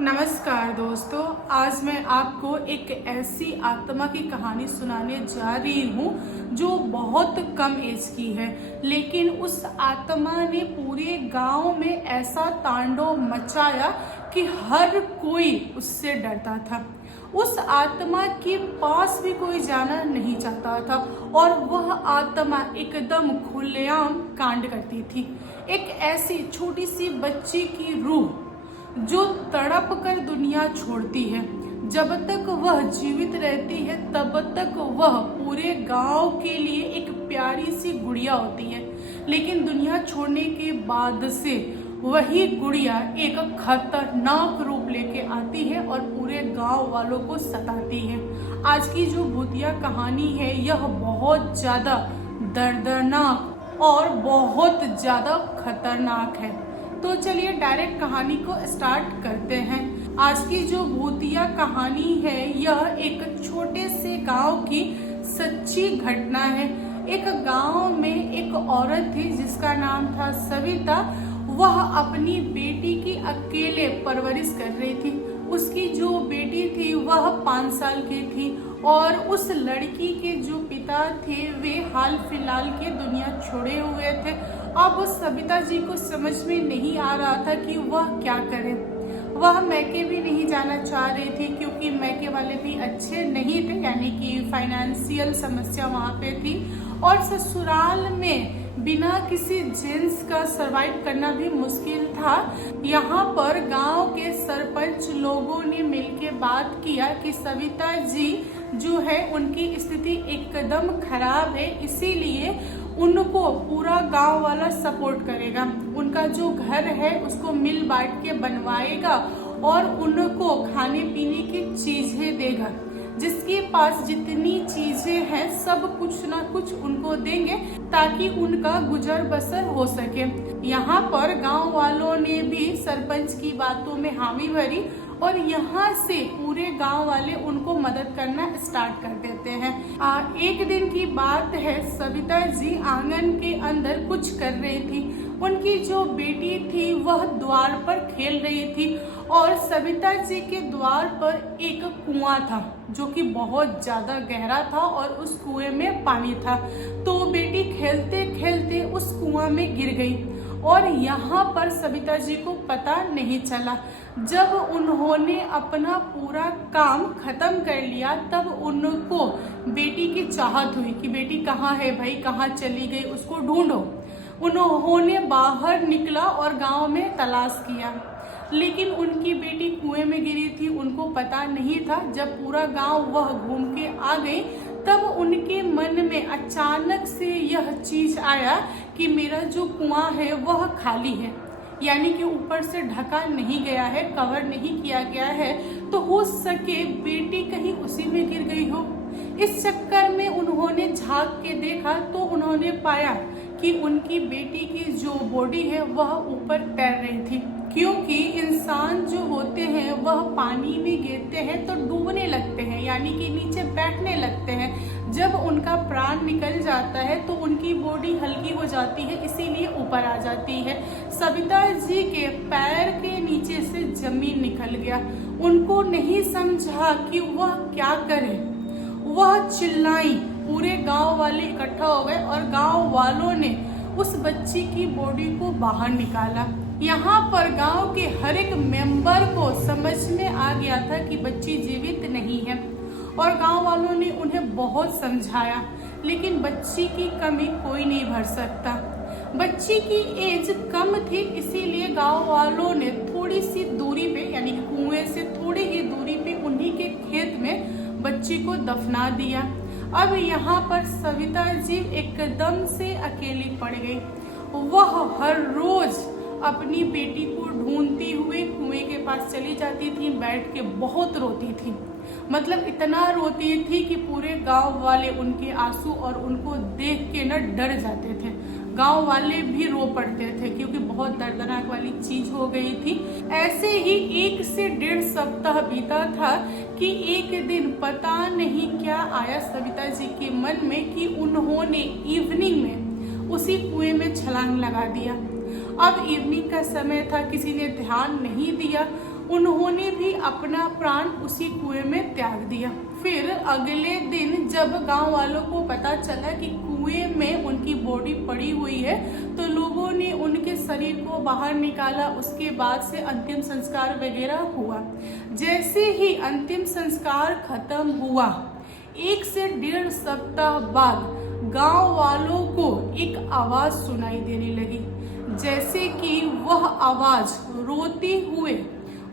नमस्कार दोस्तों, आज मैं आपको एक ऐसी आत्मा की कहानी सुनाने जा रही हूँ जो बहुत कम एज की है, लेकिन उस आत्मा ने पूरे गांव में ऐसा तांडव मचाया कि हर कोई उससे डरता था। उस आत्मा के पास भी कोई जाना नहीं चाहता था और वह आत्मा एकदम खुलेआम कांड करती थी। एक ऐसी छोटी सी बच्ची की रूह जो तड़प कर दुनिया छोड़ती है, जब तक वह जीवित रहती है तब तक वह पूरे गांव के लिए एक प्यारी सी गुड़िया होती है, लेकिन दुनिया छोड़ने के बाद से वही गुड़िया एक खतरनाक रूप लेके आती है और पूरे गांव वालों को सताती है। आज की जो भूतिया कहानी है यह बहुत ज़्यादा दर्दनाक और बहुत ज़्यादा खतरनाक है। तो चलिए डायरेक्ट कहानी को स्टार्ट करते हैं। आज की जो भूतिया कहानी है यह एक छोटे से गांव की सच्ची घटना है। एक गांव में एक औरत थी जिसका नाम था सविता। वह अपनी बेटी की अकेले परवरिश कर रही थी। उसकी जो बेटी थी वह 5 साल की थी और उस लड़की के जो पिता थे वे हाल फिलहाल के दुनिया छोड़े हुए थे। अब उस सविता जी को समझ में नहीं आ रहा था कि वह क्या करे। वह मैके भी नहीं जाना चाह रही थी क्योंकि मैके वाले भी अच्छे नहीं थे, यानी कि फाइनेंशियल समस्या वहाँ पे थी, और ससुराल में बिना किसी जेंट्स का सरवाइव करना भी मुश्किल था। यहाँ पर गांव के सरपंच लोगों ने मिलकर बात किया कि सविता जी जो है उनकी स्थिति एकदम खराब है, इसीलिए उनको पूरा गांव वाला सपोर्ट करेगा। उनका जो घर है उसको मिल बांट के बनवाएगा और उनको खाने पीने की चीजें देगा। जिसके पास जितनी चीजें हैं सब कुछ ना कुछ उनको देंगे ताकि उनका गुजर बसर हो सके। यहाँ पर गांव वालों ने भी सरपंच की बातों में हामी भरी और यहाँ से पूरे गांव वाले उनको मदद करना स्टार्ट कर देते हैं। एक दिन की बात है, सविता जी आंगन के अंदर कुछ कर रही थी। उनकी जो बेटी थी वह द्वार पर खेल रही थी और सविता जी के द्वार पर एक कुआं था जो कि बहुत ज़्यादा गहरा था और उस कुएं में पानी था। तो बेटी खेलते खेलते उस कुआं में गिर गई और यहाँ पर सविता जी को पता नहीं चला। जब उन्होंने अपना पूरा काम खत्म कर लिया तब उनको बेटी की चाहत हुई कि बेटी कहाँ है भाई, कहाँ चली गई, उसको ढूंढो। उन्होंने बाहर निकला और गांव में तलाश किया, लेकिन उनकी बेटी कुएं में गिरी थी, उनको पता नहीं था। जब पूरा गांव वह घूम के आ गई तब उनके मन में अचानक से यह चीज आया कि मेरा जो कुआं है वह खाली है, यानी कि ऊपर से ढका नहीं गया है, कवर नहीं किया गया है, तो हो सके बेटी कहीं उसी में गिर गई हो। इस चक्कर में उन्होंने झांक के देखा तो उन्होंने पाया कि उनकी बेटी की जो बॉडी है वह ऊपर तैर रही थी, क्योंकि इंसान जो होते हैं वह पानी में गिरते हैं तो डूबने लगते हैं, यानी कि नीचे बैठने लगते हैं। जब उनका प्राण निकल जाता है तो उनकी बॉडी हल्की हो जाती है, इसीलिए ऊपर आ जाती है। सविता जी के पैर के नीचे से जमीन निकल गया। उनको नहीं समझा कि वह क्या करे। वह चिल्लाई, पूरे गांव वाले इकट्ठा हो गए और गांव वालों ने उस बच्ची की बॉडी को बाहर निकाला। यहाँ पर गांव के हर एक मेंबर को समझ में आ गया था कि बच्ची जीवित नहीं है और गांव वालों ने उन्हें बहुत समझाया, लेकिन बच्ची की कमी कोई नहीं भर सकता। बच्ची की एज कम थी, इसीलिए गांव वालों ने थोड़ी सी दूरी पे, यानी कि कुएं से थोड़ी ही दूरी पे उन्हीं के खेत में बच्ची को दफना दिया। अब यहाँ पर सविता जी एकदम से अकेली पड़ गई। वह हर रोज अपनी बेटी को ढूंढती हुई कुएं के पास चली जाती थी, बैठ के बहुत रोती थी। मतलब इतना रोती थी कि पूरे गांव वाले उनके आंसू और उनको देख के न डर जाते थे। गांव वाले भी रो पड़ते थे क्योंकि बहुत दर्दनाक वाली चीज हो गई थी। ऐसे ही 1 से 1.5 सप्ताह बीता था कि एक दिन पता नहीं क्या आया सविता जी के मन में कि उन्होंने इवनिंग में उसी कुएं में छलांग लगा दिया। अब इवनिंग का समय था, किसी ने ध्यान नहीं दिया। उन्होंने भी अपना प्राण उसी कुएं में त्याग दिया। फिर अगले दिन जब गांव वालों को पता चला कि कुएं में उनकी बॉडी पड़ी हुई है, तो लोगों ने उनके शरीर को बाहर निकाला। उसके बाद से अंतिम संस्कार वगैरह हुआ। जैसे ही अंतिम संस्कार खत्म हुआ, 1 से 1.5 सप्ताह बाद गांव वालों को एक आवाज सुनाई देने लगी, जैसे कि वह आवाज रोते हुए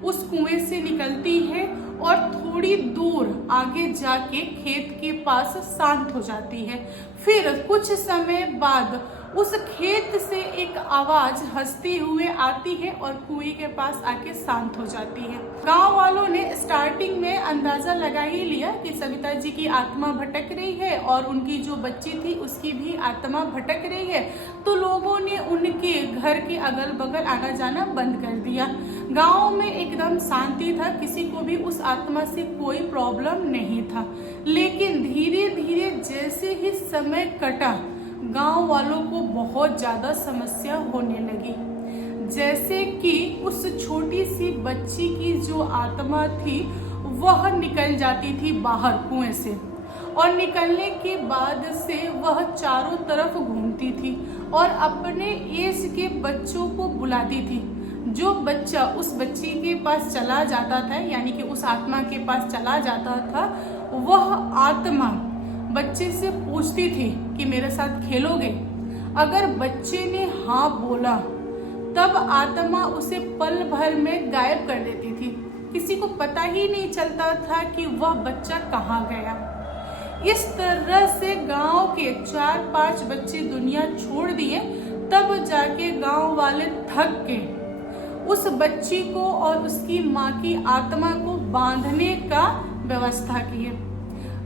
उस कुएं से निकलती है और थोड़ी दूर आगे जाके खेत के पास शांत हो जाती है। फिर कुछ समय बाद उस खेत से एक आवाज हंसते हुए आती है और कुएं के पास आके शांत हो जाती है। गांव वालों ने स्टार्टिंग में अंदाजा लगा ही लिया कि सविता जी की आत्मा भटक रही है और उनकी जो बच्ची थी उसकी भी आत्मा भटक रही है, तो लोगों ने उनके घर के अगल बगल आना जाना बंद कर दिया। गांव में एकदम शांति था, किसी को भी उस आत्मा से कोई प्रॉब्लम नहीं था। लेकिन धीरे धीरे जैसे ही समय कटा, गांव वालों को बहुत ज्यादा समस्या होने लगी। जैसे कि उस छोटी सी बच्ची की जो आत्मा थी वह निकल जाती थी बाहर कुएं से, और निकलने के बाद से वह चारों तरफ घूमती थी और अपने एज के बच्चों को बुलाती थी। जो बच्चा उस बच्ची के पास चला जाता था, यानी कि उस आत्मा के पास चला जाता था, वह आत्मा बच्चे से पूछती थी कि मेरे साथ खेलोगे। अगर बच्चे ने हाँ बोला तब आत्मा उसे पल भर में गायब कर देती थी। किसी को पता ही नहीं चलता था कि वह बच्चा कहाँ गया। इस तरह से गांव के 4-5 बच्चे दुनिया छोड़ दिए। तब जाके गांव वाले थक के उस बच्ची को और उसकी माँ की आत्मा को बांधने का व्यवस्था किए।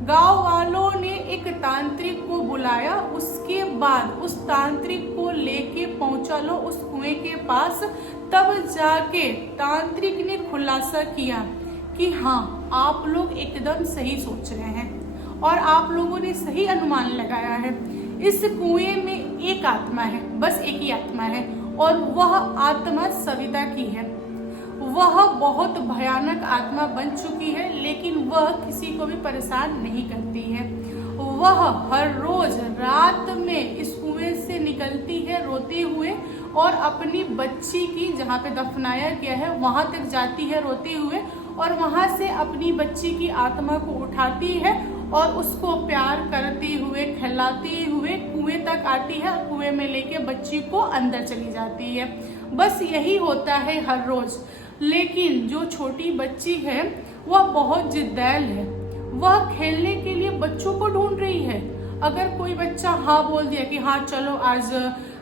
गांव वालों ने एक तांत्रिक को बुलाया। उसके बाद उस तांत्रिक को लेके पहुंचा लो उस कुएं के पास। तब जाके तांत्रिक ने खुलासा किया कि हाँ, आप लोग एकदम सही सोच रहे हैं और आप लोगों ने सही अनुमान लगाया है। इस कुएं में एक आत्मा है, बस एक ही आत्मा है, और वह आत्मा सविता की है। वह बहुत भयानक आत्मा बन चुकी है, लेकिन वह किसी को भी परेशान नहीं करती है। वह हर रोज रात में इस कुएं से निकलती है रोते हुए और अपनी बच्ची की, जहाँ पे दफनाया गया है, वहां तक जाती है रोते हुए और वहां से अपनी बच्ची की आत्मा को उठाती है और उसको प्यार करते हुए खिलाते हुए कुएं तक आती है। कुएं में लेके बच्ची को अंदर चली जाती है। बस यही होता है हर रोज। लेकिन जो छोटी बच्ची है वह बहुत जिद्दैल है। वह खेलने के लिए बच्चों को ढूंढ रही है। अगर कोई बच्चा हाँ बोल दिया कि हाँ चलो आज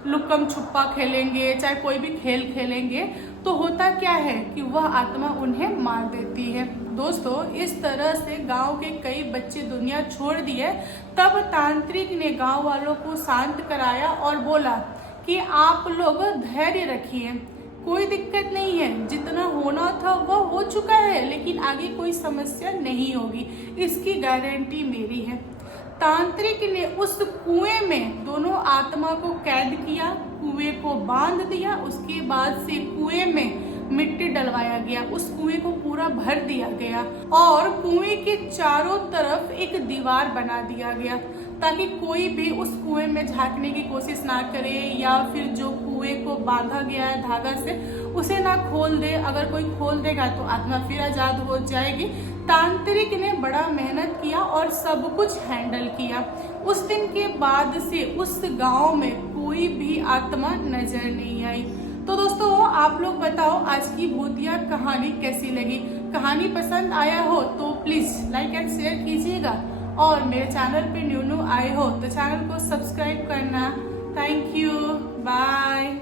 लुक्कम छुपा खेलेंगे, चाहे कोई भी खेल खेलेंगे, तो होता क्या है कि वह आत्मा उन्हें मार देती है। दोस्तों, इस तरह से गांव के कई बच्चे दुनिया छोड़ दिए। तब तांत्रिक ने गांव वालों को शांत कराया और बोला कि आप लोग धैर्य रखिए, कोई दिक्कत नहीं है, जितना होना था वह हो चुका है, लेकिन आगे कोई समस्या नहीं होगी, इसकी गारंटी मेरी है। तांत्रिक ने उस कुएं में दोनों आत्मा को कैद किया, कुएं को बांध दिया। उसके बाद से कुएं में मिट्टी डलवाया गया, उस कुएं को पूरा भर दिया गया और कुएं के चारों तरफ एक दीवार बना दिया गया, ताकि कोई भी उस कुएं में झांकने की कोशिश ना करे या फिर जो कुएं को बांधा गया है धागा से उसे ना खोल दे। अगर कोई खोल देगा तो आत्मा फिर आजाद हो जाएगी। तांत्रिक ने बड़ा मेहनत किया और सब कुछ हैंडल किया। उस दिन के बाद से उस गांव में कोई भी आत्मा नजर नहीं आई। तो दोस्तों, आप लोग बताओ आज की भूतिया कहानी कैसी लगी। कहानी पसंद आया हो तो प्लीज लाइक एंड शेयर कीजिएगा और मेरे चैनल पे न्यू आए हो तो चैनल को सब्सक्राइब करना। Thank you, bye.